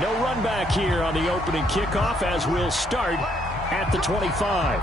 No run back here on the opening kickoff as we'll start at the 25.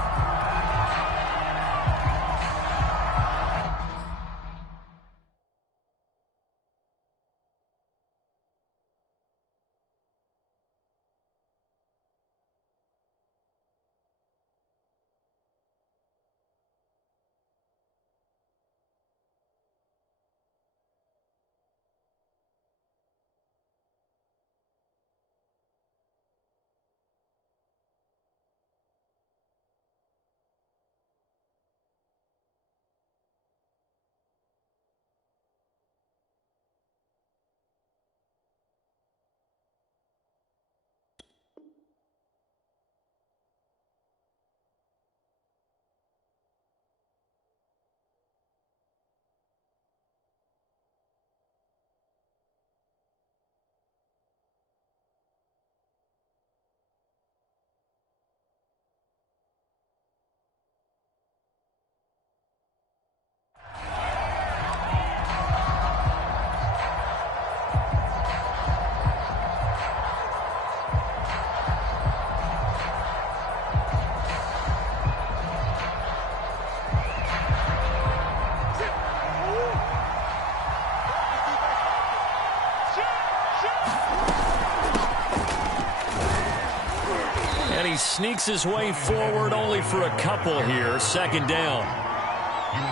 He sneaks his way forward only for a couple here. Second down.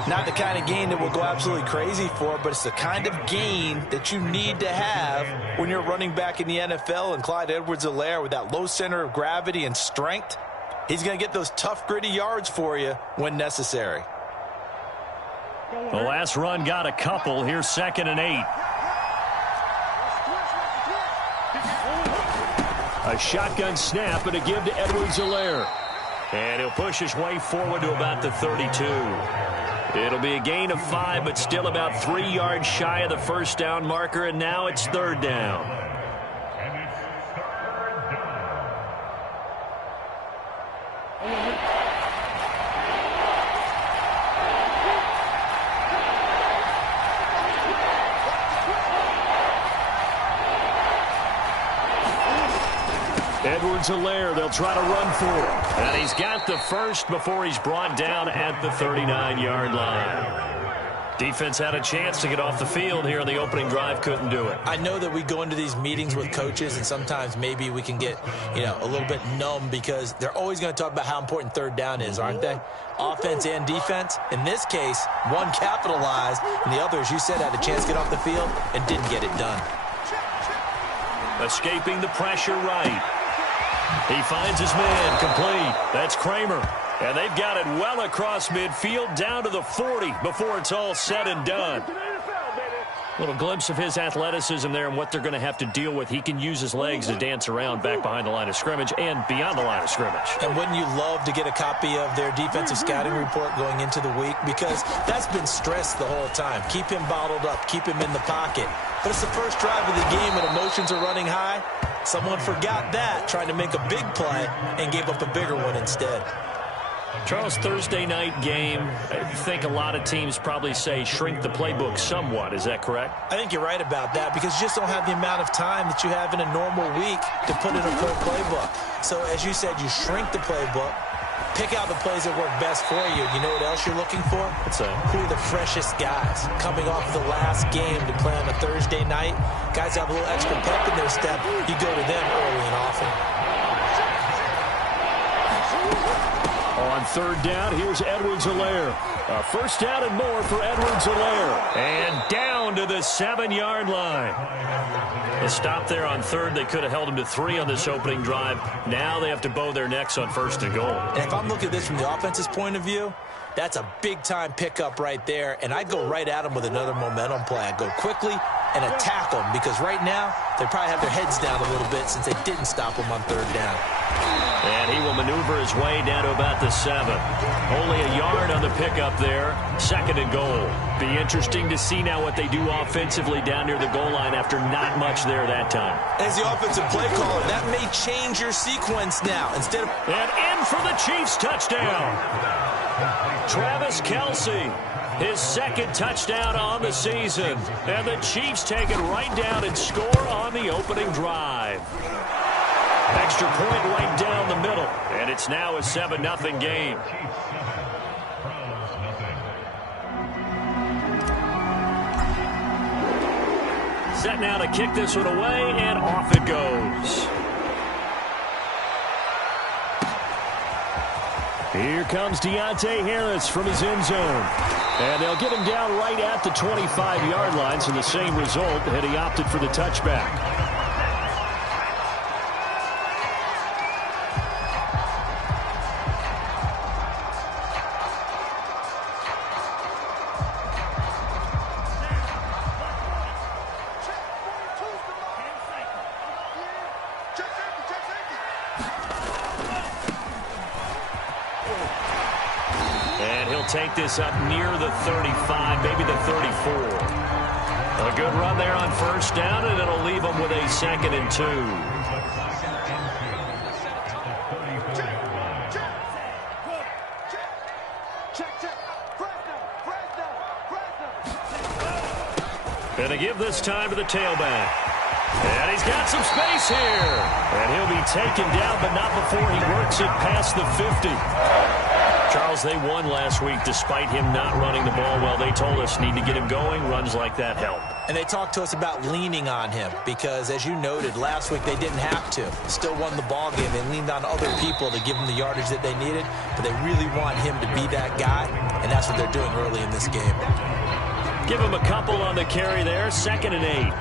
Not the kind of gain that we'll go absolutely crazy for, but it's the kind of gain that you need to have when you're running back in the NFL. And Clyde Edwards-Helaire, with that low center of gravity and strength, he's going to get those tough, gritty yards for you when necessary. The last run got a couple. Here's 2nd and 8. A shotgun snap and a give to Edwards-Helaire. And he'll push his way forward to about the 32. It'll be a gain of 5, but still about 3 yards shy of the first down marker, and now it's 3rd down. Edwards-Helaire, they'll try to run for him. And he's got the first before he's brought down at the 39-yard line. Defense had a chance to get off the field here in the opening drive, couldn't do it. I know that we go into these meetings with coaches, and sometimes maybe we can get, a little bit numb because they're always going to talk about how important 3rd down is, aren't they? Offense and defense. In this case, one capitalized, and the other, as you said, had a chance to get off the field and didn't get it done. Escaping the pressure right. He finds his man complete. That's Kramer. And they've got it well across midfield down to the 40 before it's all said and done. Little glimpse of his athleticism there and what they're going to have to deal with. He can use his legs to dance around back behind the line of scrimmage and beyond the line of scrimmage. And wouldn't you love to get a copy of their defensive scouting report going into the week? Because that's been stressed the whole time. Keep him bottled up. Keep him in the pocket. But it's the first drive of the game and emotions are running high. Someone forgot that, trying to make a big play, and gave up a bigger one instead. Charles, Thursday night game, I think a lot of teams probably say shrink the playbook somewhat. Is that correct? I think you're right about that because you just don't have the amount of time that you have in a normal week to put in a full playbook. So, as you said, you shrink the playbook, pick out the plays that work best for you. You know what else you're looking for? What's that? Who are the freshest guys coming off the last game to play on a Thursday night? Guys have a little extra pep in their step. You go to them early and often. On 3rd down, here's Edwards-Helaire. A first down and more for Edwards-Helaire. And down to the 7-yard line. A stop there on 3rd. They could have held him to 3 on this opening drive. Now they have to bow their necks on 1st and goal. And if I'm looking at this from the offense's point of view, that's a big-time pickup right there. And I'd go right at him with another momentum play. I'd go quickly and attack them because right now they probably have their heads down a little bit since they didn't stop them on 3rd down. And he will maneuver his way down to about the 7. Only a yard on the pickup there. 2nd and goal. Be interesting to see now what they do offensively down near the goal line after not much there that time. As the offensive play caller, that may change your sequence now. Instead of... And in for the Chiefs touchdown. Travis Kelce. His second touchdown on the season. And the Chiefs take it right down and score on the opening drive. Extra point right down the middle. And it's now a 7-0 game. Set now to kick this one away, and off it goes. Here comes Deontay Harris from his end zone. And they'll get him down right at the 25-yard line, so the same result had he opted for the touchback. Take this up near the 35, maybe the 34. A good run there on first down, and it'll leave them with a 2nd and 2. Gonna give this time to the tailback. And he's got some space here. And he'll be taken down, but not before he works it past the 50. Charles, they won last week despite him not running the ball well. They told us need to get him going. Runs like that help. And they talked to us about leaning on him because, as you noted, last week they didn't have to. Still won the ball game. They leaned on other people to give them the yardage that they needed, but they really want him to be that guy, and that's what they're doing early in this game. Give him a couple on the carry there. 2nd and 8.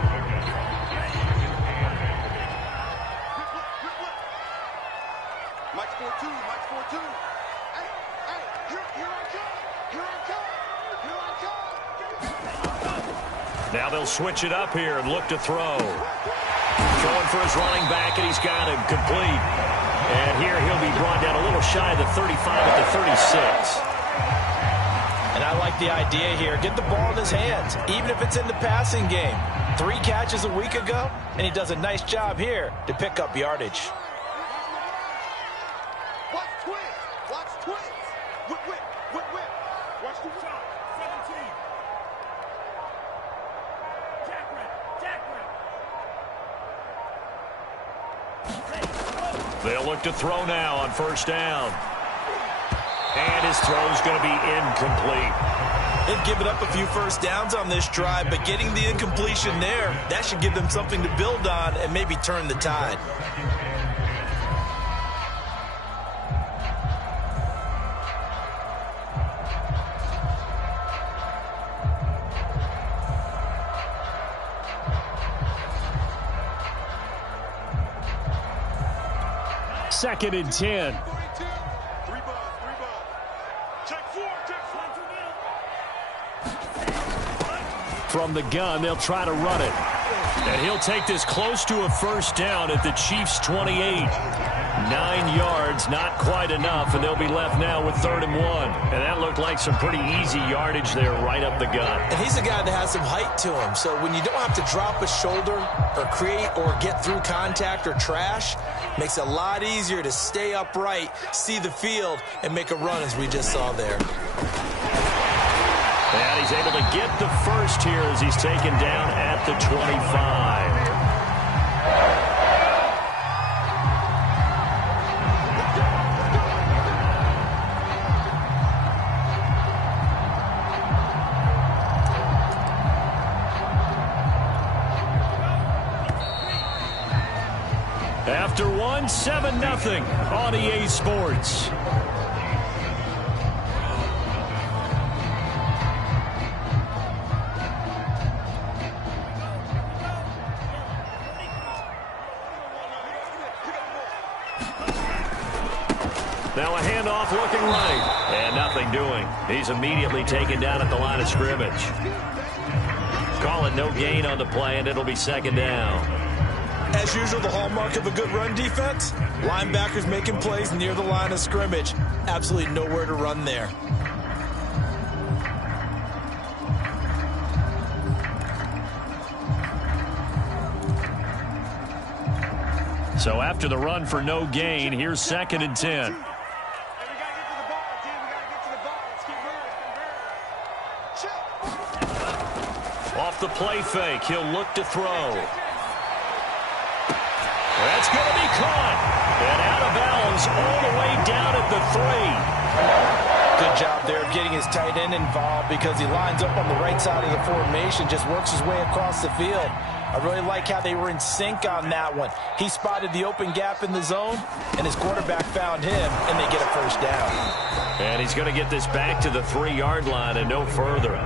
Now they'll switch it up here and look to throw. Throwing for his running back, and he's got him complete. And here he'll be brought down a little shy of the 35 at the 36. And I like the idea here. Get the ball in his hands, even if it's in the passing game. 3 catches a week ago, and he does a nice job here to pick up yardage. Watch twins. Watch twins. Whip, whip, whip, whip. Watch the whip. 17. They'll look to throw now on first down. And his throw's going to be incomplete. They've given up a few first downs on this drive, but getting the incompletion there, that should give them something to build on and maybe turn the tide. Second and 10. From the gun, they'll try to run it. And he'll take this close to a first down at the Chiefs' 28. 9 yards, not quite enough, and they'll be left now with 3rd and 1. And that looked like some pretty easy yardage there right up the gut. And he's a guy that has some height to him, so when you don't have to drop a shoulder or create or get through contact or trash, makes it a lot easier to stay upright, see the field, and make a run as we just saw there. And he's able to get the first here as he's taken down at the 25. After one, 7-0 on EA Sports. Now a handoff looking right. And nothing doing. He's immediately taken down at the line of scrimmage. Call it no gain on the play, and it'll be 2nd down. As usual, the hallmark of a good run defense, linebackers making plays near the line of scrimmage. Absolutely nowhere to run there. So after the run for no gain, here's 2nd and 10. play fake. He'll look to throw. That's going to be caught. And out of bounds all the way down at the 3. Good job there of getting his tight end involved because he lines up on the right side of the formation, just works his way across the field. I really like how they were in sync on that one. He spotted the open gap in the zone, and his quarterback found him, and they get a first down. And he's going to get this back to the 3-yard line and no further.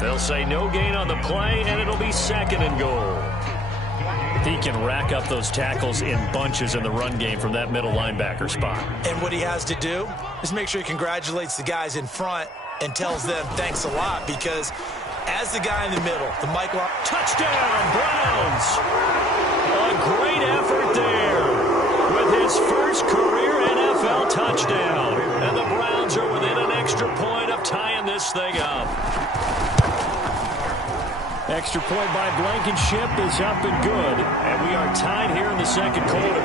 They'll say no gain on the play, and it'll be 2nd and goal. He can rack up those tackles in bunches in the run game from that middle linebacker spot. And what he has to do is make sure he congratulates the guys in front and tells them thanks a lot, because as the guy in the middle, the Michael... Touchdown, Browns! A great effort there with his first career NFL touchdown. And the Browns are within an extra point of tying this thing up. Extra point by Blankenship is up and good. And we are tied here in the 2nd quarter.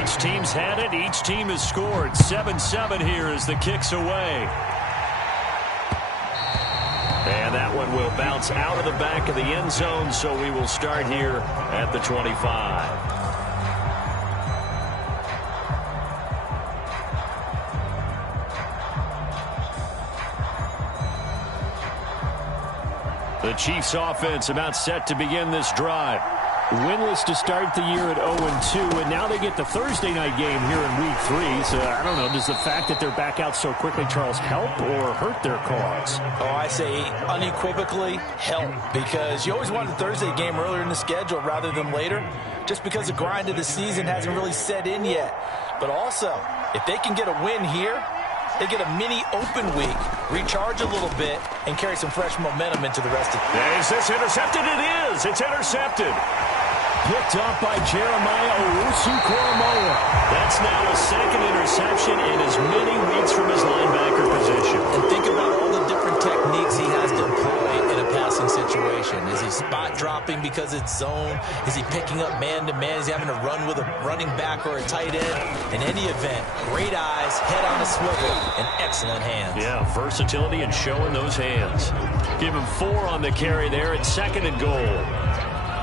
Each team's had it. Each team has scored. 7-7 here as the kick's away. And that one will bounce out of the back of the end zone, so we will start here at the 25. The Chiefs offense about set to begin this drive. Winless to start the year at 0-2, and now they get the Thursday night game here in Week 3. So, I don't know, does the fact that they're back out so quickly, Charles, help or hurt their cause? Oh, I say unequivocally help, because you always want the Thursday game earlier in the schedule rather than later, just because the grind of the season hasn't really set in yet. But also, if they can get a win here, they get a mini open week, recharge a little bit, and carry some fresh momentum into the rest of the week. Is this intercepted? It is. It's intercepted. Picked up by Jeremiah Owusu-Koramoah. That's now a 2nd interception in as many weeks from his linebacker position. And think about all the different techniques he has to employ in a passing situation. Is he spot dropping because it's zone? Is he picking up man-to-man? Is he having to run with a running back or a tight end? In any event, great eyes, head on a swivel, and excellent hands. Yeah, versatility and showing those hands. Give him 4 on the carry there at 2nd and goal.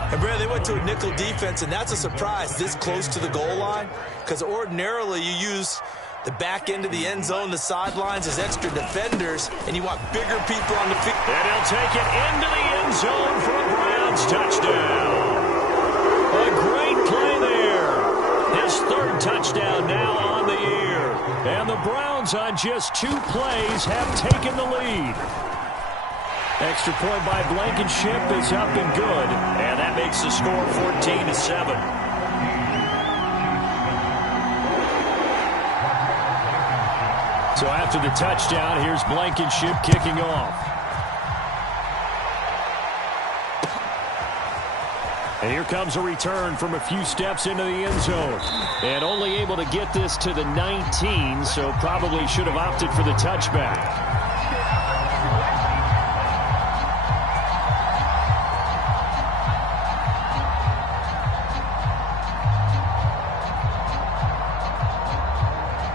And, Brad, they went to a nickel defense, and that's a surprise this close to the goal line, because ordinarily you use the back end of the end zone, the sidelines as extra defenders, and you want bigger people on the field. And he'll take it into the end zone for a Browns touchdown. A great play there. His 3rd touchdown now on the year. And the Browns on just 2 plays have taken the lead. Extra point by Blankenship is up and good. And that makes the score 14-7. So after the touchdown, here's Blankenship kicking off. And here comes a return from a few steps into the end zone. And only able to get this to the 19, so probably should have opted for the touchback.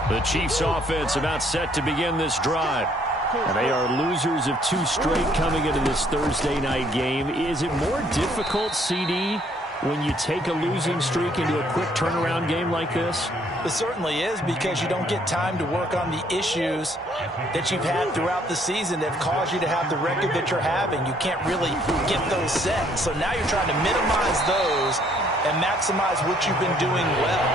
The Chiefs offense about set to begin this drive. And they are losers of 2 straight coming into this Thursday night game. Is it more difficult, CD, when you take a losing streak into a quick turnaround game like this? It certainly is, because you don't get time to work on the issues that you've had throughout the season that have caused you to have the record that you're having. You can't really get those set. So now you're trying to minimize those and maximize what you've been doing well.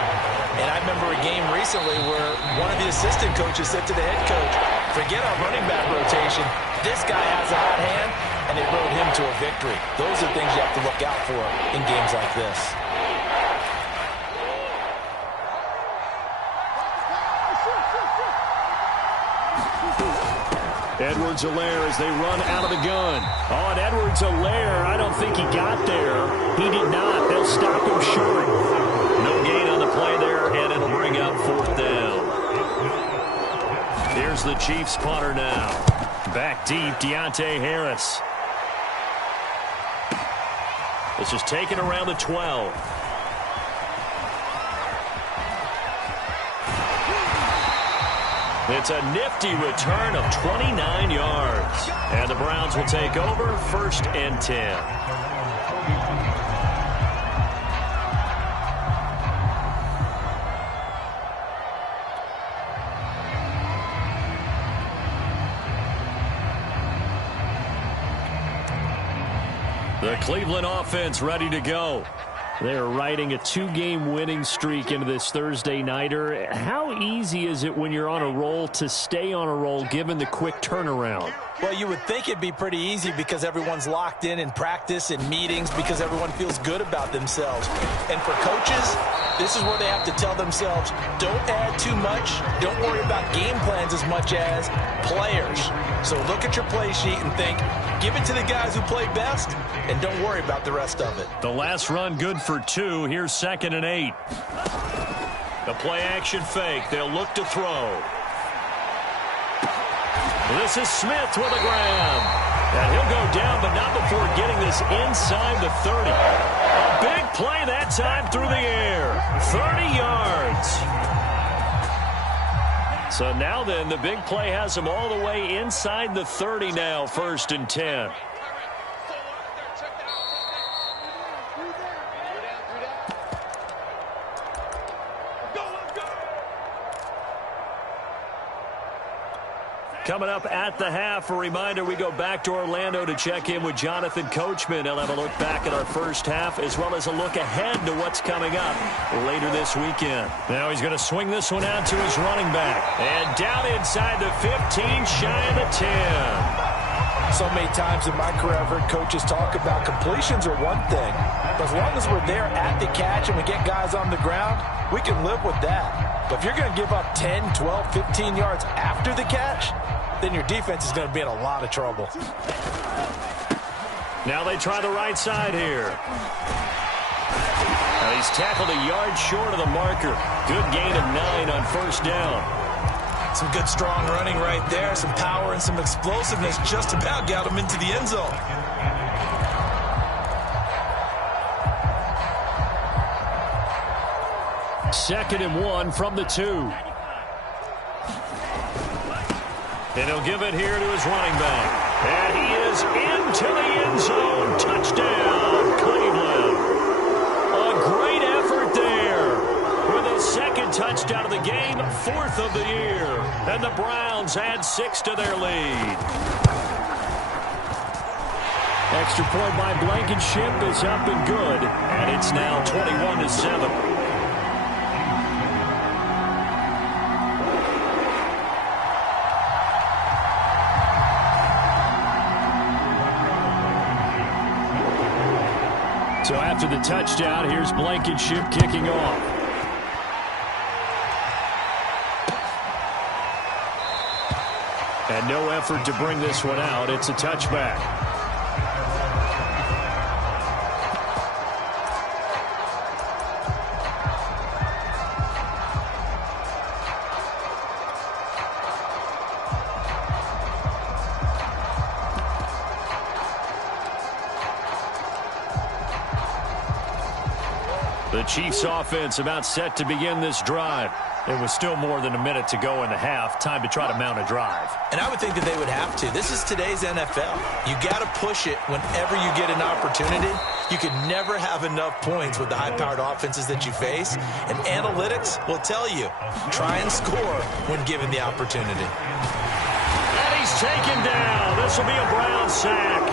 And I remember a game recently where one of the assistant coaches said to the head coach, forget our running back rotation. This guy has a hot hand, and it rode him to a victory. Those are things you have to look out for in games like this. Edwards-Helaire as they run out of the gun. Oh, and Edwards-Helaire, I don't think he got there. He did not. They'll stop him short. No gain on the play there, and it'll bring up 4th down. Here's the Chiefs punter now. Back deep, Deontay Harris. This is taken around the 12. It's a nifty return of 29 yards. And the Browns will take over 1st and 10. The Cleveland offense ready to go. They're riding a 2-game winning streak into this Thursday nighter. How easy is it when you're on a roll to stay on a roll given the quick turnaround? Well, you would think it'd be pretty easy because everyone's locked in practice and meetings because everyone feels good about themselves. And for coaches, this is where they have to tell themselves, don't add too much. Don't worry about game plans as much as players. So look at your play sheet and think, give it to the guys who play best, and don't worry about the rest of it. The last run good for 2. Here's 2nd and 8. The play action fake. They'll look to throw. This is Smith with a grab. And he'll go down, but not before getting this inside the 30. A big play that time through the air. 30 yards. So now then, the big play has him all the way inside the 30 now, 1st and 10. Coming up at the half, a reminder, we go back to Orlando to check in with Jonathan Coachman. He'll have a look back at our first half as well as a look ahead to what's coming up later this weekend. Now he's going to swing this one out to his running back. And down inside the 15, shy of the 10. So many times in my career I've heard coaches talk about completions are one thing. But as long as we're there at the catch and we get guys on the ground, we can live with that. But if you're going to give up 10, 12, 15 yards after the catch, then your defense is going to be in a lot of trouble. Now they try the right side here. Now he's tackled a yard short of the marker. Good gain of 9 on 1st down. Some good strong running right there. Some power and some explosiveness just about got him into the end zone. Second and 1 from the 2. And he'll give it here to his running back. And he is into the end zone. Touchdown, Cleveland. A great effort there. With a 2nd touchdown of the game, 4th of the year. And the Browns add 6 to their lead. Extra point by Blankenship is up and good. And it's now 21-7. So after the touchdown, here's Blankenship kicking off. And no effort to bring this one out. It's a touchback. The Chiefs offense about set to begin this drive. There was still more than a minute to go in the half. Time to try to mount a drive. And I would think that they would have to. This is today's NFL. You got to push it whenever you get an opportunity. You can never have enough points with the high-powered offenses that you face. And analytics will tell you, try and score when given the opportunity. And he's taken down. This will be a Brown sack.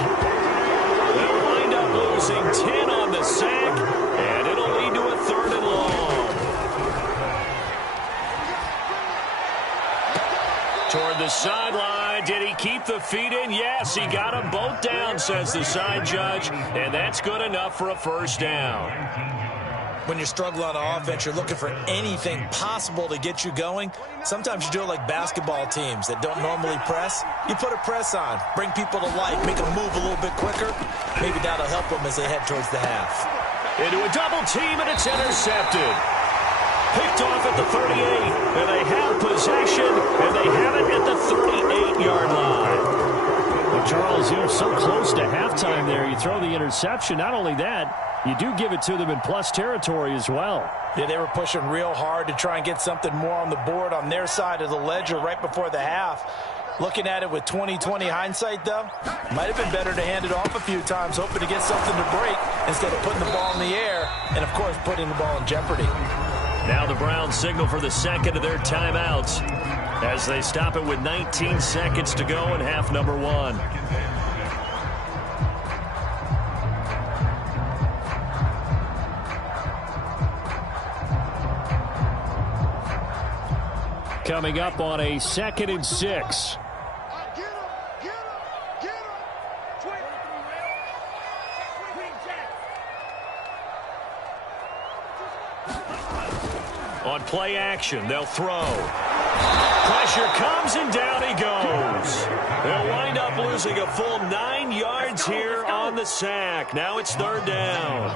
They'll wind up losing 10 on the sack. And it'll lead to a 3rd and long. Toward the sideline. Did he keep the feet in? Yes, he got them both down, says the side judge. And that's good enough for a 1st down. When you're struggling on offense, you're looking for anything possible to get you going. Sometimes you do it like basketball teams that don't normally press. You put a press on, bring people to life, make them move a little bit quicker. Maybe that'll help them as they head towards the half. Into a double team, and it's intercepted. Picked off at the 38, and they have possession, and they have it at the 38-yard line. Well, Charles, you're so close to halftime there. You throw the interception. Not only that, you do give it to them in plus territory as well. Yeah, they were pushing real hard to try and get something more on the board on their side of the ledger right before the half. Looking at it with 20/20 hindsight, though, might have been better to hand it off a few times, hoping to get something to break instead of putting the ball in the air and, of course, putting the ball in jeopardy. Now the Browns signal for the second of their timeouts as they stop it with 19 seconds to go in half number one. Coming up on a 2nd and 6. On play action, they'll throw. Pressure comes, and down he goes. They'll wind up losing a full 9 yards here on the sack. Now it's 3rd down.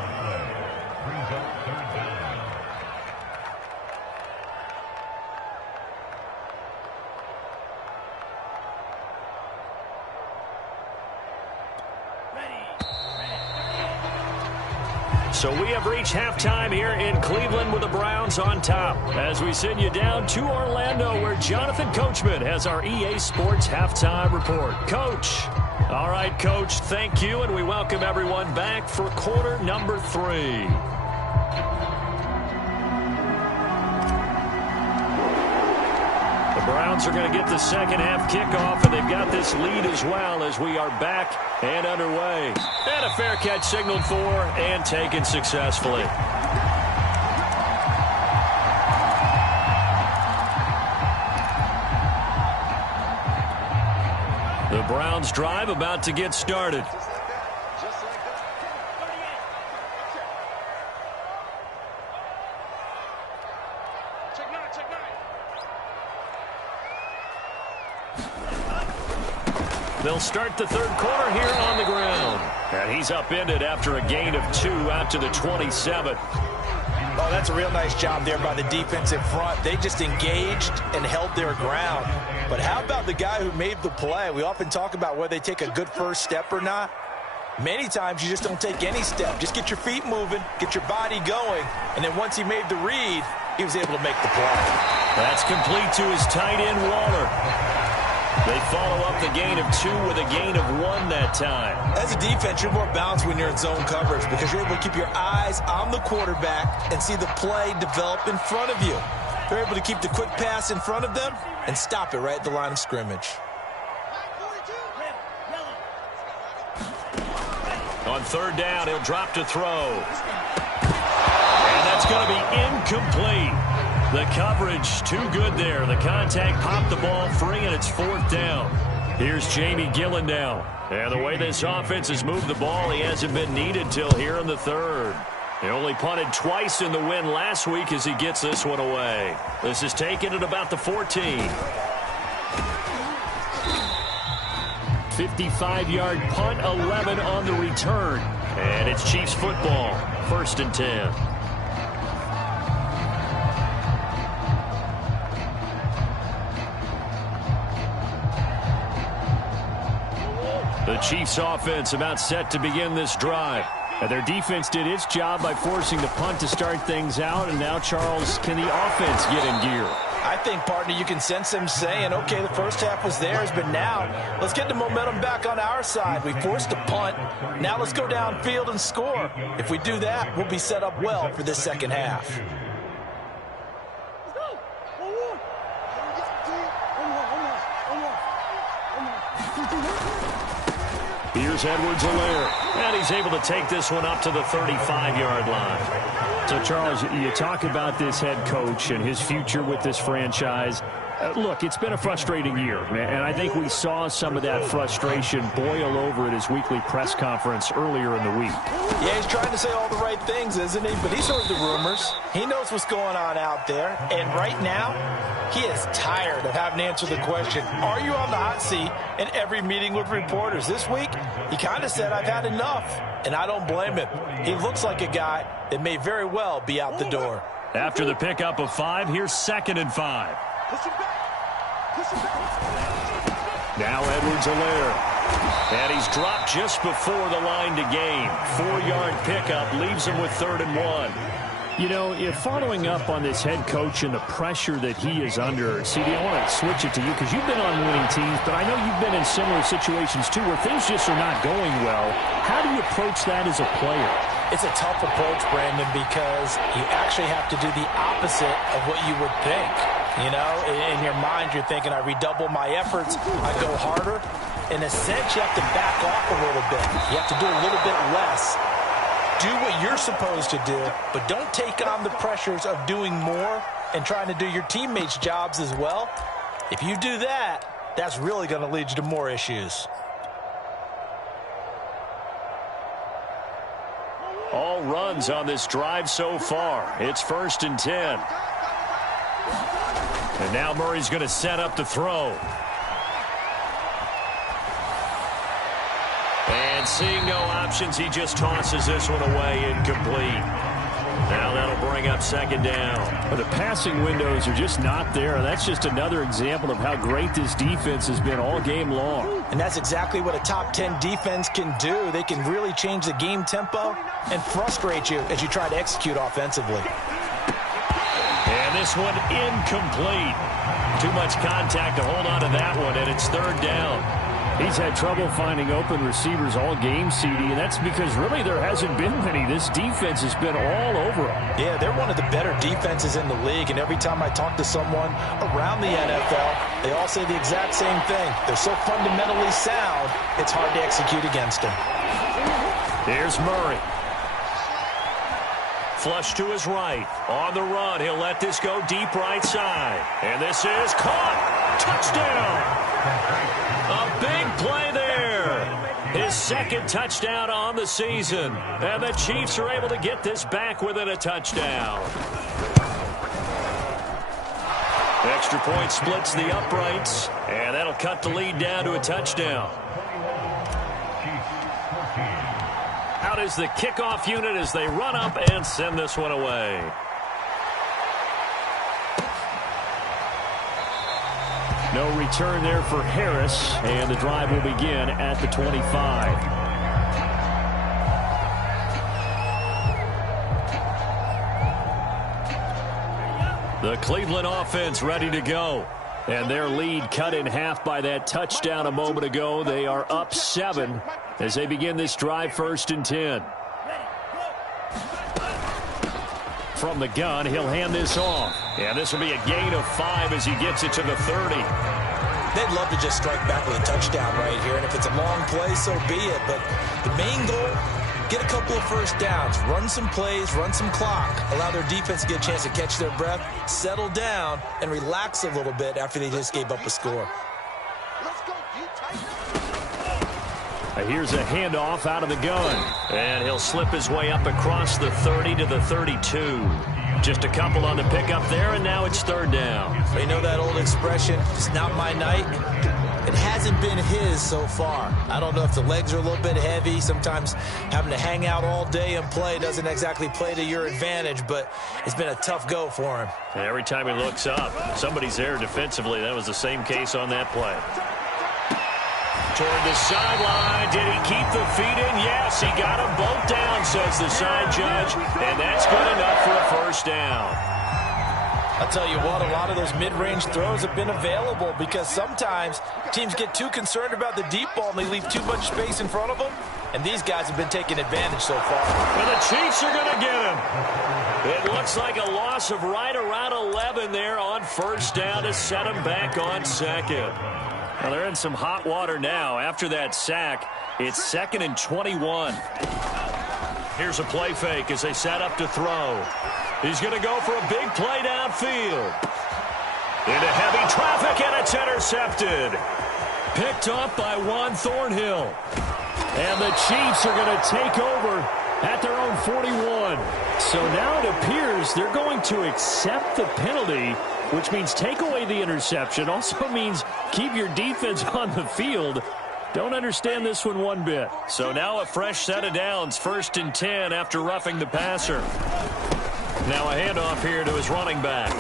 So we have reached halftime here in Cleveland with the Browns on top as we send you down to Orlando where Jonathan Coachman has our EA Sports Halftime Report. Coach. All right, Coach, thank you, and we welcome everyone back for quarter number 3. The Browns are going to get the second half kickoff, and they've got this lead as well as we are back and underway. And a fair catch signaled for and taken successfully. The Browns drive about to get started. They'll start the third quarter here on the ground. And he's upended after a gain of 2 out to the 27. Oh, that's a real nice job there by the defensive front. They just engaged and held their ground. But how about the guy who made the play? We often talk about whether they take a good first step or not. Many times you just don't take any step. Just get your feet moving, get your body going, and then once he made the read, he was able to make the play. That's complete to his tight end, Waller. They follow up the gain of 2 with a gain of 1 that time. As a defense, you're more balanced when you're in zone coverage because you're able to keep your eyes on the quarterback and see the play develop in front of you. They're able to keep the quick pass in front of them and stop it right at the line of scrimmage. On 3rd down, he'll drop to throw. And that's going to be incomplete. The coverage too good there. The contact popped the ball free, and it's 4th down. Here's Jamie Gillen now. And the way this offense has moved the ball, he hasn't been needed till here in the 3rd. He only punted twice in the win last week as he gets this one away. This is taken at about the 14. 55-yard punt, 11 on the return. And it's Chiefs football, 1st and 10. The Chiefs offense about set to begin this drive. And their defense did its job by forcing the punt to start things out. And now, Charles, can the offense get in gear? I think, partner, you can sense them saying, okay, the first half was theirs, but now let's get the momentum back on our side. We forced a punt. Now let's go downfield and score. If we do that, we'll be set up well for this second half. Here's Edwards-Helaire, and he's able to take this one up to the 35-yard line. So, Charles, you talk about this head coach and his future with this franchise. Look, it's been a frustrating year, and I think we saw some of that frustration boil over at his weekly press conference earlier in the week. Yeah, he's trying to say all the right things, isn't he? But he's heard the rumors. He knows what's going on out there. And right now, he is tired of having to answer the question, are you on the hot seat in every meeting with reporters? This week, he kind of said, I've had enough. And I don't blame him. He looks like a guy that may very well be out the door. After the pickup of 5, here's 2nd and 5. Now Edwards-Helaire. And he's dropped just before the line to gain. 4-yard pickup leaves him with 3rd and 1. You know, if following up on this head coach and the pressure that he is under, CD, I want to switch it to you because you've been on winning teams, but I know you've been in similar situations too where things just are not going well. How do you approach that as a player? It's a tough approach, Brandon, because you actually have to do the opposite of what you would think. You know, in your mind, you're thinking, I redouble my efforts, I go harder. In a sense, you have to back off a little bit. You have to do a little bit less. Do what you're supposed to do, but don't take on the pressures of doing more and trying to do your teammates' jobs as well. If you do that, that's really going to lead you to more issues. All runs on this drive so far. It's 1st and 10. And now Murray's going to set up to throw. And seeing no options, he just tosses this one away, incomplete. Now that'll bring up 2nd down. But the passing windows are just not there. That's just another example of how great this defense has been all game long. And that's exactly what a top 10 defense can do. They can really change the game tempo and frustrate you as you try to execute offensively. And this one incomplete. Too much contact to hold on to that one, and it's 3rd down. He's had trouble finding open receivers all game, CD, and that's because really there hasn't been many. This defense has been all over them. Yeah, they're one of the better defenses in the league, and every time I talk to someone around the NFL, they all say the exact same thing. They're so fundamentally sound, it's hard to execute against them. Here's Murray. Flush to his right. On the run, he'll let this go deep right side. And this is caught. Touchdown. A big play there. His 2nd touchdown on the season. And the Chiefs are able to get this back within a touchdown. Extra point splits the uprights. And that'll cut the lead down to a touchdown. Out is the kickoff unit as they run up and send this one away. No return there for Harris, and the drive will begin at the 25. The Cleveland offense ready to go. And their lead cut in half by that touchdown a moment ago. They are up 7 as they begin this drive, 1st and 10. From the gun, he'll hand this off. And this will be a gain of 5 as he gets it to the 30. They'd love to just strike back with a touchdown right here. And if it's a long play, so be it. But the main goal, get a couple of first downs, run some plays, run some clock, allow their defense to get a chance to catch their breath, settle down, and relax a little bit after they just gave up a score. Here's a handoff out of the gun. And he'll slip his way up across the 30 to the 32. Just a couple on the pickup there, and now it's 3rd down. You know that old expression, it's not my night? It hasn't been his so far. I don't know if the legs are a little bit heavy. Sometimes having to hang out all day and play doesn't exactly play to your advantage, but it's been a tough go for him. And every time he looks up, somebody's there defensively. That was the same case on that play. Toward the sideline. Did he keep the feet in? Yes, he got them both down, says the side judge, and that's good enough for a 1st down. I'll tell you what, a lot of those mid-range throws have been available because sometimes teams get too concerned about the deep ball and they leave too much space in front of them, and these guys have been taking advantage so far. And the Chiefs are going to get him. It looks like a loss of right around 11 there on 1st down to set him back on 2nd. Well, they're in some hot water now. After that sack, it's 2nd and 21. Here's a play fake as they set up to throw. He's going to go for a big play downfield. Into heavy traffic, and it's intercepted. Picked up by Juan Thornhill. And the Chiefs are going to take over at their own 41. So now it appears they're going to accept the penalty, which means take away the interception. Also means keep your defense on the field. Don't understand this one bit. So now a fresh set of downs, 1st and 10 after roughing the passer. Now a handoff here to his running back.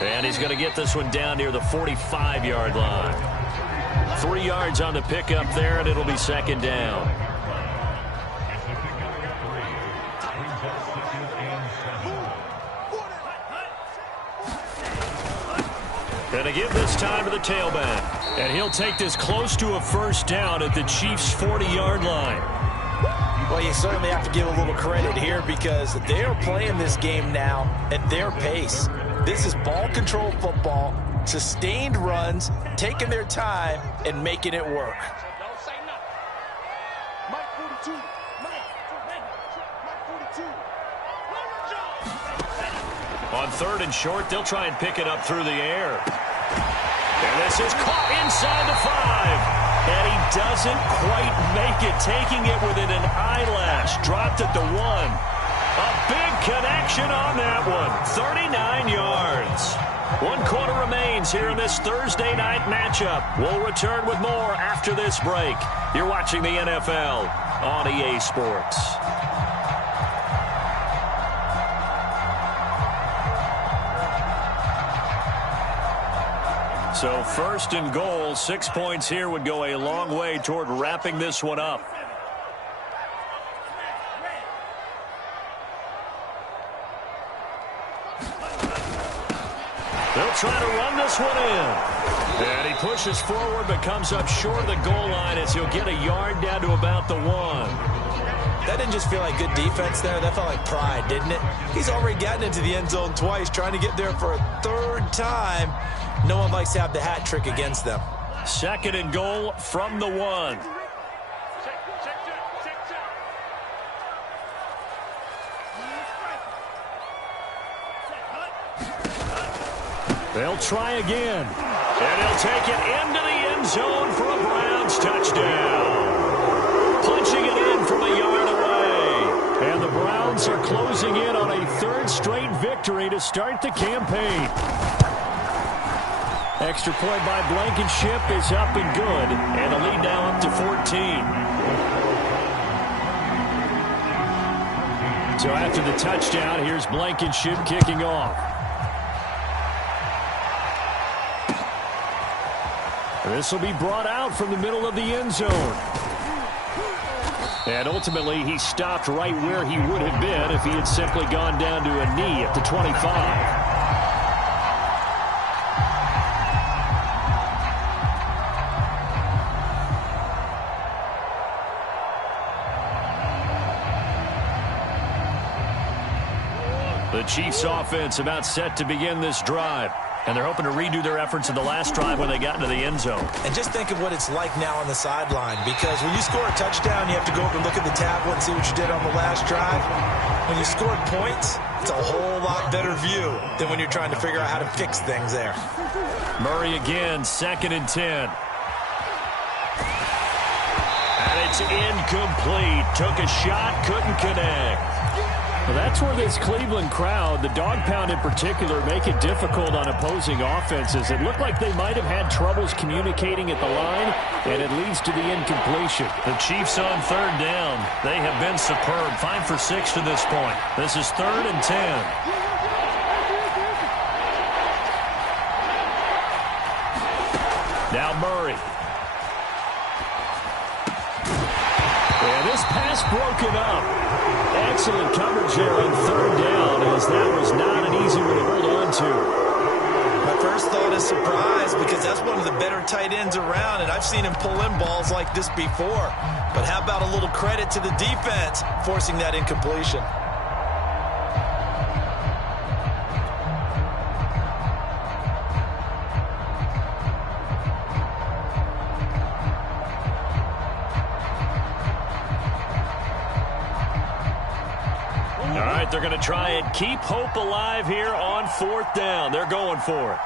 And he's going to get this one down near the 45-yard line. 3 yards on the pickup there, and it'll be second down. Going to give this time to the tailback. And he'll take this close to a first down at the Chiefs' 40-yard line. Well, you certainly have to give a little credit here because they are playing this game now at their pace. This is ball control football, sustained runs, taking their time, and making it work. On 3rd and short, they'll try and pick it up through the air. And this is caught inside the 5. And he doesn't quite make it, taking it within an eyelash. Dropped at the 1. A big connection on that one. 39 yards. 1 quarter remains here in this Thursday night matchup. We'll return with more after this break. You're watching the NFL on EA Sports. So 1st and goal, 6 points here would go a long way toward wrapping this one up. They'll try to run this one in. And he pushes forward but comes up short of the goal line as he'll get a yard down to about the 1. That didn't just feel like good defense there. That felt like pride, didn't it? He's already gotten into the end zone twice, trying to get there for a 3rd time. No one likes to have the hat trick against them. 2nd and goal from the 1. They'll try again. And he'll take it into the end zone for a Browns touchdown. Punching it in from a yard away. And the Browns are closing in on a 3rd straight victory to start the campaign. Extra point by Blankenship is up and good. And the lead now up to 14. So after the touchdown, here's Blankenship kicking off. This will be brought out from the middle of the end zone. And ultimately, he stopped right where he would have been if he had simply gone down to a knee at the 25. The Chiefs offense about set to begin this drive. And they're hoping to redo their efforts in the last drive when they got into the end zone. And just think of what it's like now on the sideline, because when you score a touchdown, you have to go over and look at the tablet and see what you did on the last drive. When you scored points, it's a whole lot better view than when you're trying to figure out how to fix things there. Murray again, 2nd and 10. And it's incomplete. Took a shot, couldn't connect. Well, that's where this Cleveland crowd, the dog pound in particular, make it difficult on opposing offenses. It looked like they might have had troubles communicating at the line, and it leads to the incompletion. The Chiefs on 3rd down. They have been superb. 5 for 6 to this point. This is 3rd and 10. Now Murray. And this pass broken up. Excellent coverage there on 3rd down, as that was not an easy one to hold on to. My first thought is surprise, because that's one of the better tight ends around, and I've seen him pull in balls like this before. But how about a little credit to the defense forcing that incompletion? They're going to try and keep hope alive here on 4th down. They're going for it.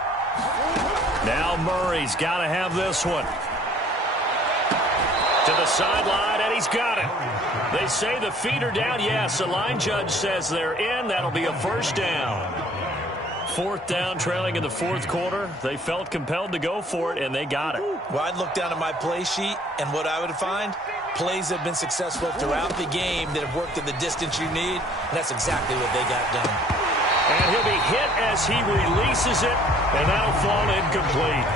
Now Murray's got to have this one. To the sideline, and he's got it. They say the feet are down. Yes, the line judge says they're in. That'll be a 1st down. 4th down, trailing in the 4th quarter. They felt compelled to go for it, and they got it. Well, I'd look down at my play sheet, and what I would find, plays have been successful throughout the game that have worked in the distance you need, and that's exactly what they got done. And he'll be hit as he releases it, and that'll fall incomplete.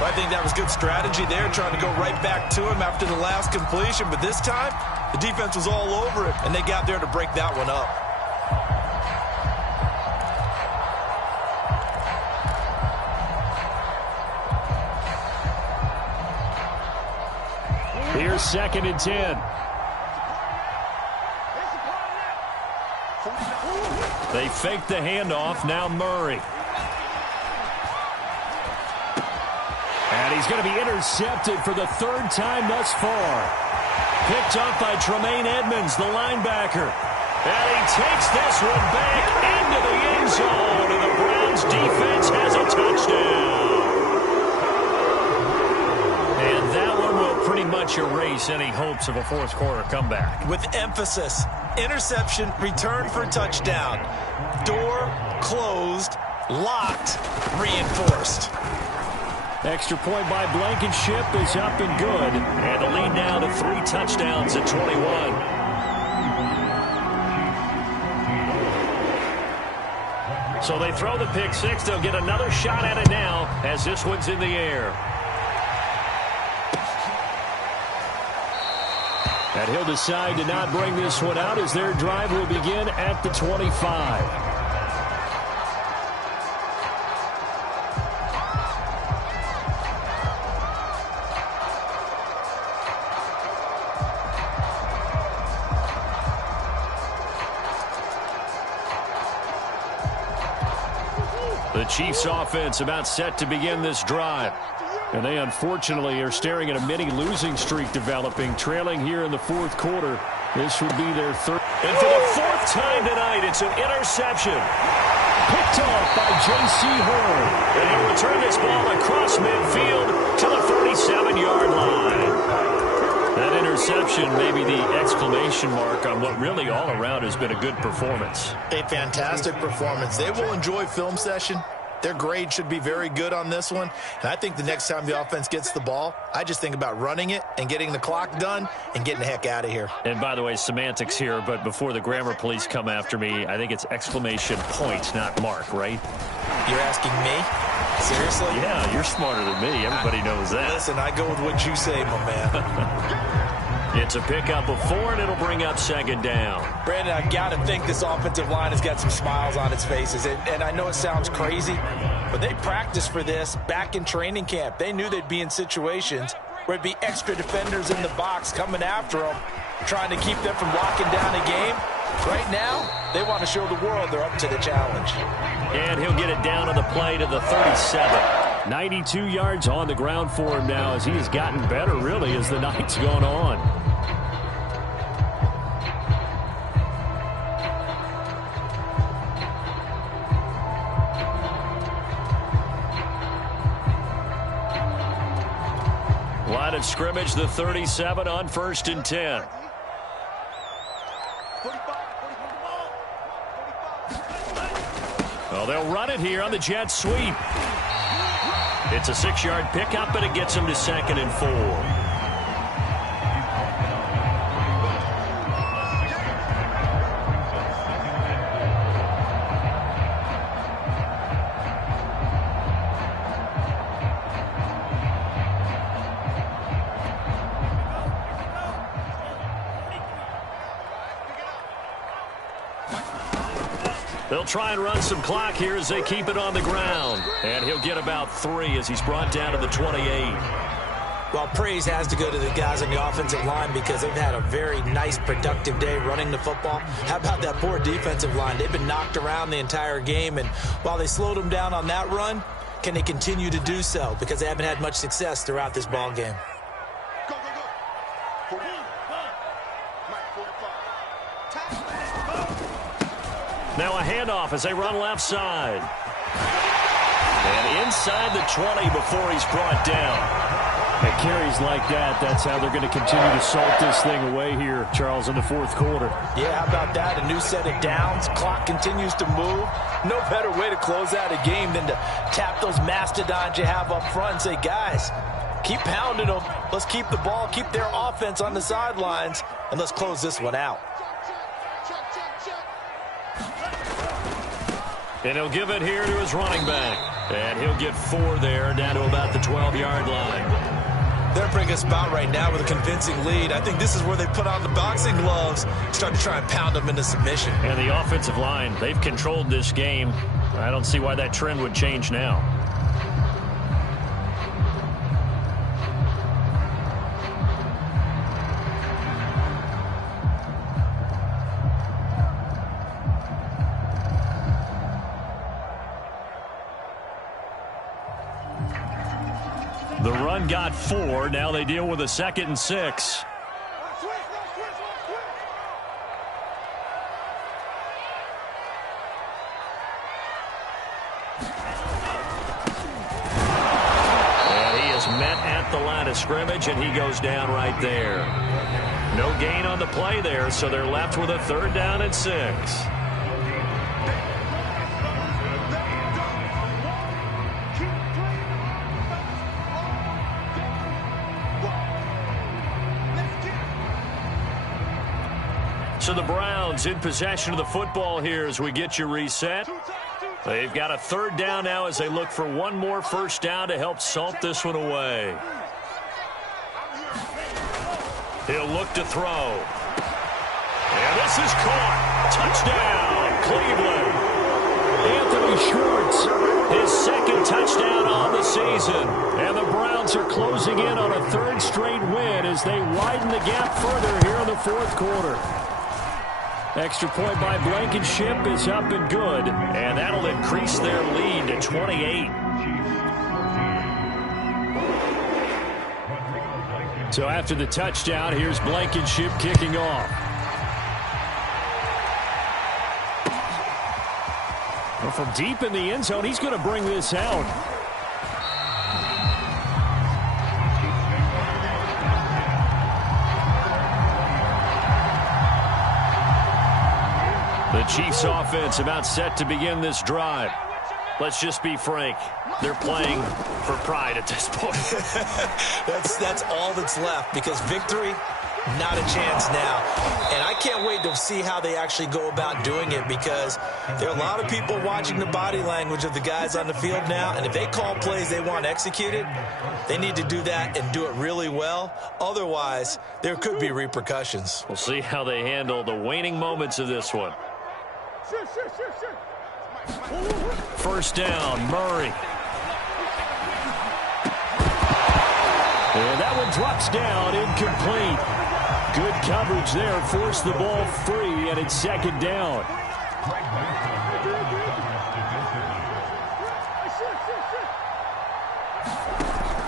Well, I think that was good strategy there, trying to go right back to him after the last completion. But this time, the defense was all over it, and they got there to break that one up. Here's 2nd and 10. They fake the handoff. Now Murray. And he's going to be intercepted for the 3rd time thus far. Picked up by Tremaine Edmonds, the linebacker. And he takes this one back into the end zone. And the Browns defense has a touchdown. And that one will pretty much erase any hopes of a 4th quarter comeback. With emphasis, interception, return for touchdown. Door closed, locked, reinforced. Extra point by Blankenship is up and good. And the lead now to 3 touchdowns at 21. So they throw the pick 6. They'll get another shot at it now as this one's in the air. And he'll decide to not bring this one out as their drive will begin at the 25. The Chiefs offense about set to begin this drive. And they unfortunately are staring at a mini losing streak developing, trailing here in the 4th quarter. This would be their 3rd. And for the 4th time tonight, it's an interception. Picked off by J.C. Horn. And he'll return this ball across midfield to the 37-yard line. That interception may be the exclamation mark on what really all around has been a good performance. A fantastic performance. They will enjoy film session. Their grade should be very good on this one. And I think the next time the offense gets the ball, I just think about running it and getting the clock done and getting the heck out of here. And by the way, semantics here, but before the grammar police come after me, I think it's exclamation point, not mark, right? You're asking me? Seriously? Yeah, you're smarter than me. Everybody knows that. Listen, I go with what you say, my man. It's a pickup of 4, and it'll bring up 2nd down. Brandon, I've got to think this offensive line has got some smiles on its faces. And I know it sounds crazy, but they practiced for this back in training camp. They knew they'd be in situations where it'd be extra defenders in the box coming after them, trying to keep them from locking down a game. Right now, they want to show the world they're up to the challenge. And he'll get it down on the play to the 37. 92 yards on the ground for him now as he has gotten better, really, as the night's gone on. Line of scrimmage, the 37 on 1st and 10. Well, they'll run it here on the jet sweep. It's a 6-yard pickup, but it gets them to 2nd and 4. They'll try and run some clock here as they keep it on the ground. And he'll get about 3 as he's brought down to the 28. Well, praise has to go to the guys on the offensive line because they've had a very nice, productive day running the football. How about that poor defensive line? They've been knocked around the entire game, and while they slowed them down on that run, can they continue to do so? Because they haven't had much success throughout this ball game. Now a handoff as they run left side. And inside the 20 before he's brought down. And carries like that, that's how they're going to continue to salt this thing away here, Charles, in the 4th quarter. Yeah, how about that? A new set of downs. Clock continues to move. No better way to close out a game than to tap those mastodons you have up front and say, guys, keep pounding them. Let's keep the ball, keep their offense on the sidelines, and let's close this one out. And he'll give it here to his running back. And he'll get 4 there, down to about the 12-yard line. They're bringing us about right now with a convincing lead. I think this is where they put on the boxing gloves, start to try and pound them into submission. And the offensive line, they've controlled this game. I don't see why that trend would change now. The run got 4. Now they deal with a 2nd and 6. And he is met at the line of scrimmage, and he goes down right there. No gain on the play there, so they're left with a 3rd down and 6. So the Browns in possession of the football here as we get you reset. They've got a 3rd down now as they look for one more 1st down to help salt this one away. He'll look to throw. And this is caught. Touchdown, Cleveland. Anthony Schwartz, his 2nd touchdown on the season. And the Browns are closing in on a 3rd straight win as they widen the gap further here in the 4th quarter. Extra point by Blankenship is up and good, and that'll increase their lead to 28. So after the touchdown, here's Blankenship kicking off. Well, from deep in the end zone, he's going to bring this out. The Chiefs offense about set to begin this drive. Let's just be frank. They're playing for pride at this point. That's all that's left, because victory, not a chance now. And I can't wait to see how they actually go about doing it, because there are a lot of people watching the body language of the guys on the field now, and if they call plays they want executed, they need to do that and do it really well. Otherwise, there could be repercussions. We'll see how they handle the waning moments of this one. 1st down, Murray. And that one drops down, incomplete. Good coverage there, forced the ball free, and it's 2nd down.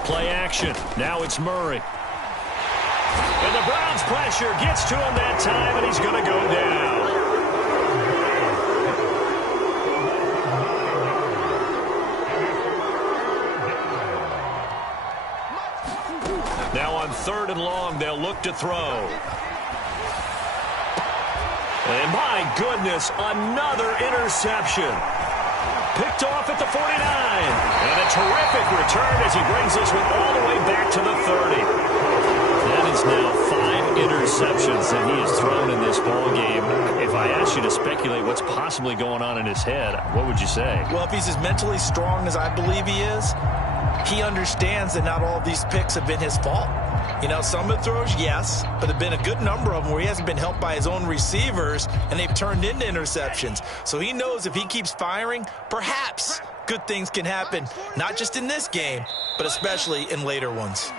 Play action. Now it's Murray. And the Browns' pressure gets to him that time, and he's going to go down. Now on 3rd and long, they'll look to throw. And my goodness, another interception. Picked off at the 49. And a terrific return as he brings this one all the way back to the 30. That is now 5 interceptions that he has thrown in this ballgame. If I asked you to speculate what's possibly going on in his head, what would you say? Well, if he's as mentally strong as I believe he is, he understands that not all of these picks have been his fault. You know, some of the throws, yes, but there have been a good number of them where he hasn't been helped by his own receivers, and they've turned into interceptions. So he knows if he keeps firing, perhaps good things can happen, not just in this game, but especially in later ones.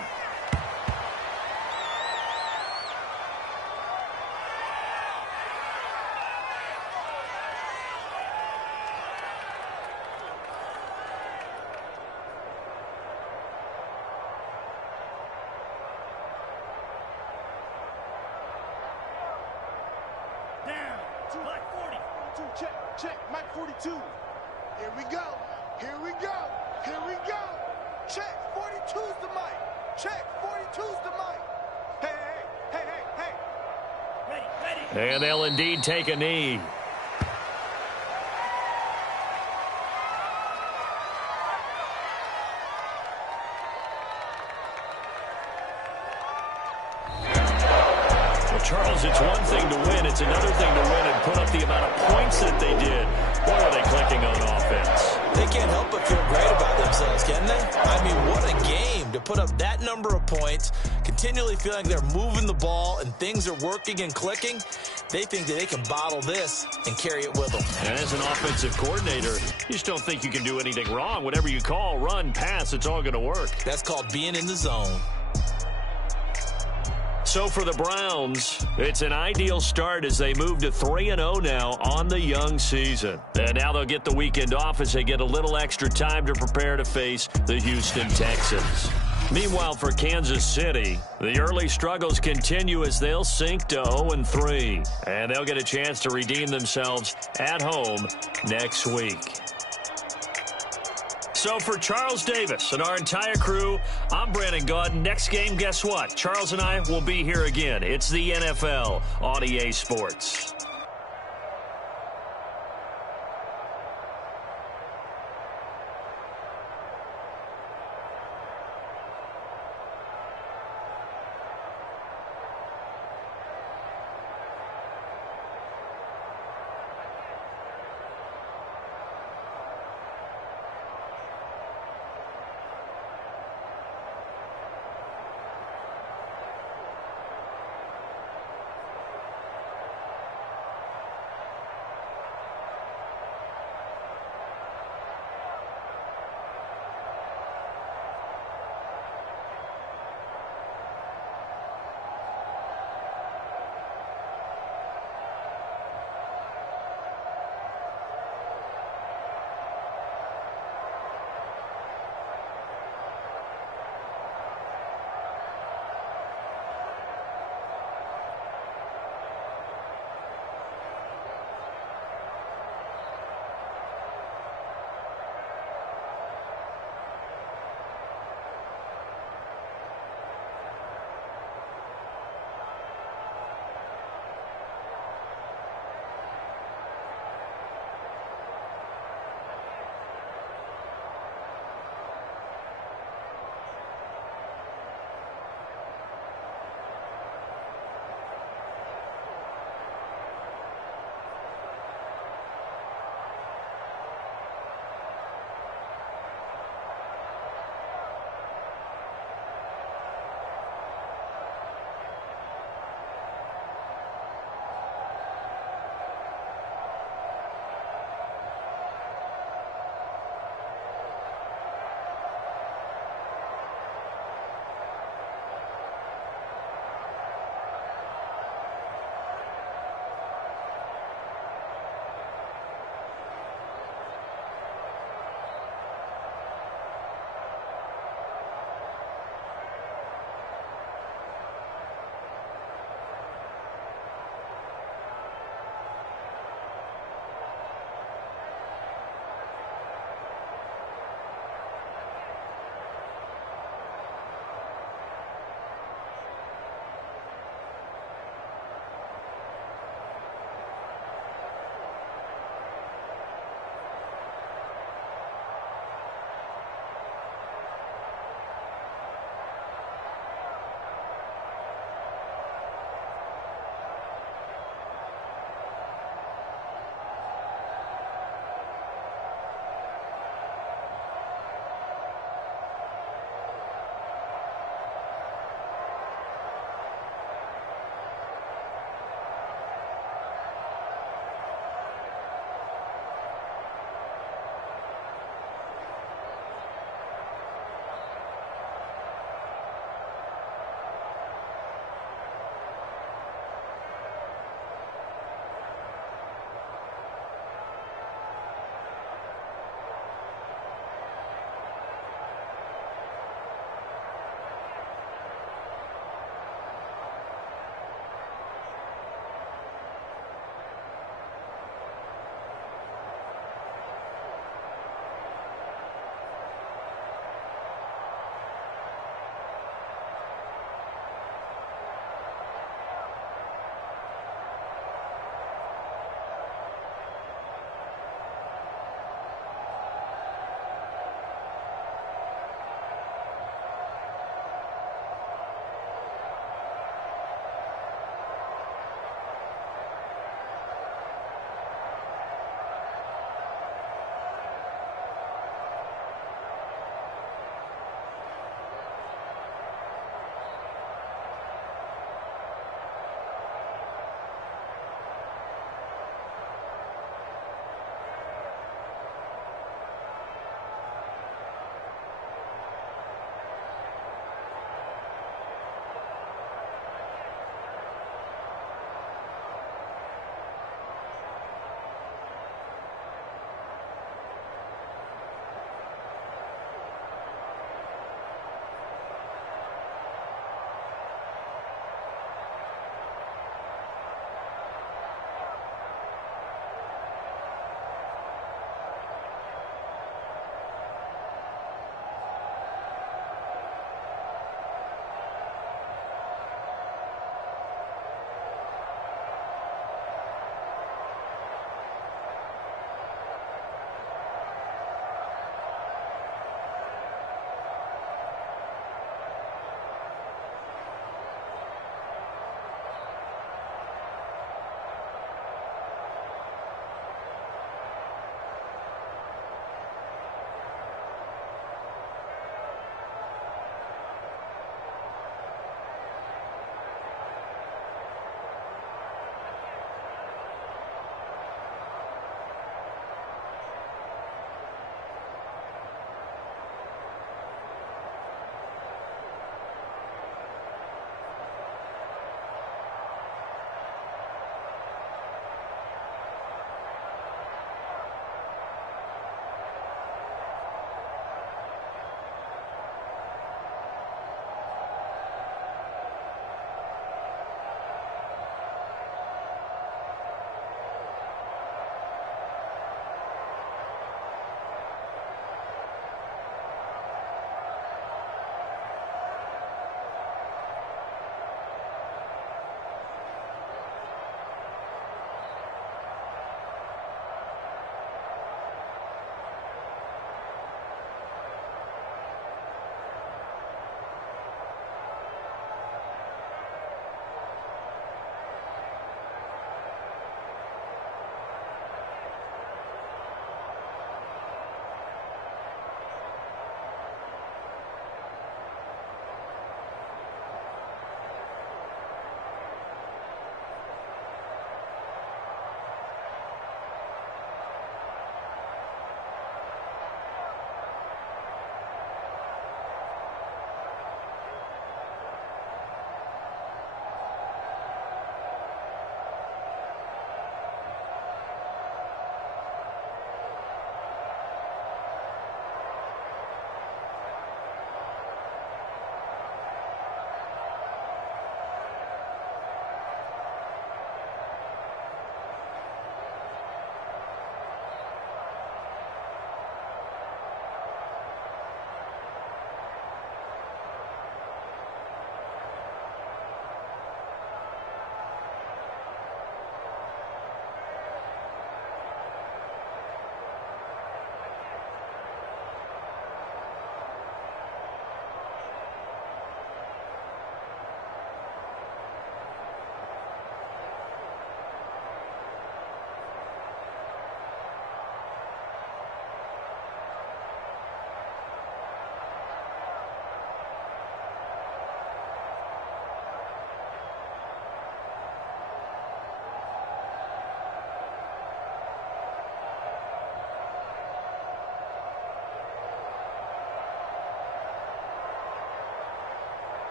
Check, Mike 42. Here we go. Here we go. Here we go. Check, 42's the mic. Check, 42's the mic. Hey, hey, hey, hey, hey. Ready. And they'll indeed take a knee. Charles, it's one thing to win. It's another thing to win and put up the amount of points that they did. Boy, are they clicking on offense. They can't help but feel great about themselves, can they? I mean, what a game to put up that number of points, continually feeling they're moving the ball and things are working and clicking. They think that they can bottle this and carry it with them. And as an offensive coordinator, you just don't think you can do anything wrong. Whatever you call, run, pass, it's all going to work. That's called being in the zone. So for the Browns, it's an ideal start as they move to 3-0 now on the young season. And now they'll get the weekend off as they get a little extra time to prepare to face the Houston Texans. Meanwhile, for Kansas City, the early struggles continue as they'll sink to 0-3. And they'll get a chance to redeem themselves at home next week. So for Charles Davis and our entire crew, I'm Brandon Gaudin. Next game, guess what? Charles and I will be here again. It's the NFL on EA Sports.